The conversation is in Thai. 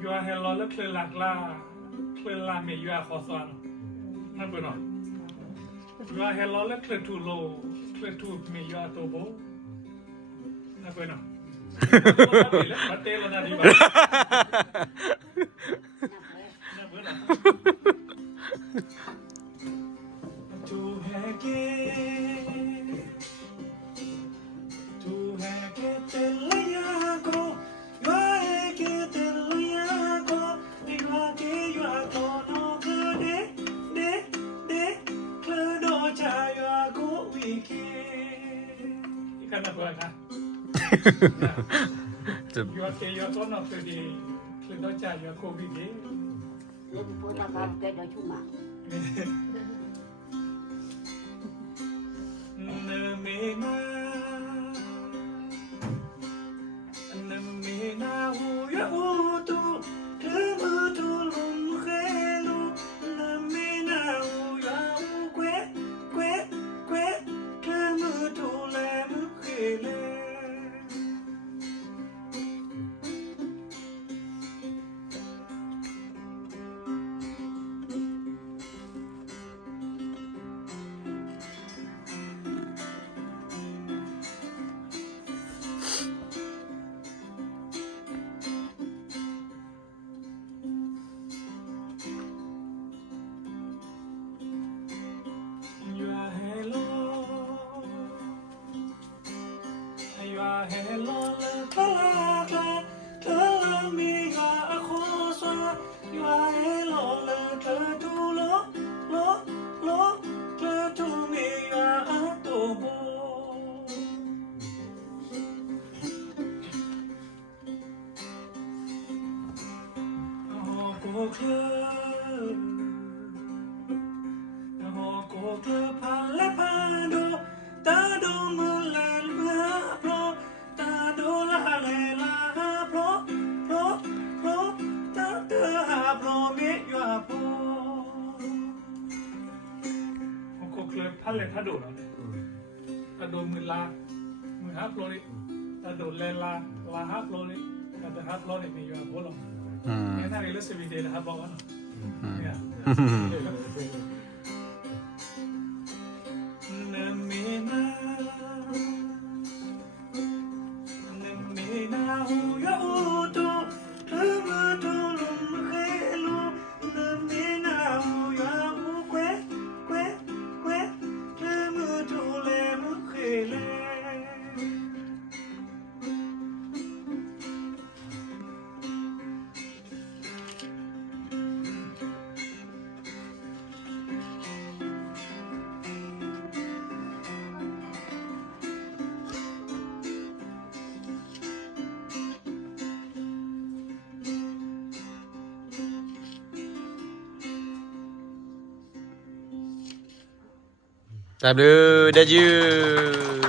ยัวเฮลล์แล้วเคลื่อนหลักล่าเคลื่อนลาเมยัวคอสานนั่นเป็นหรอยัวเฮลล์แล้วเคลื่อนทูโลเคลื่อนทูเมยัวโตโบนั่นเป็นหรอมาเตลนาดีบ้านั่นเป็นหรอทูแฮเกทูแฮเกเตลยาโกยัวเฮเกเตลยาโกยัวเกยัวโกโนเคเดเดเดเคลโดชายัวโกวิเกอีกคำนับเลยค่ะยัวเกยัวโกโนเคเดเคลโดชายัวโกวิเกDia pun nak pakai dah cuma. Namina, namina huya utu, kemutu lumkhelu. Namina huya ukwe, kwe, kwe, kemutu lemkhele. Hello, la la la, la mi ya khosa, ya hello la la tu lo, lo, lo, la tu mi ya to bo. Oh, go club, oh, go club, pale pado, ta do mula lua pro.ท่านเลยถ้าโดดถ้าโดนมือลามือฮับโลนี่ถ้าโดนเลนลาฮับโลนี่ถ้าจะฮับโลนี่มีอยู่หัวลงงั้นถ้าเรื่องสิ่งดีนะครับบอกว่าเนี่ยหูยาอูตูเธอมาตูลุมเคลูน้ำมีนาหูยาอูเควเควเควเธอมาตูเลมุเคเล Salut, adieu.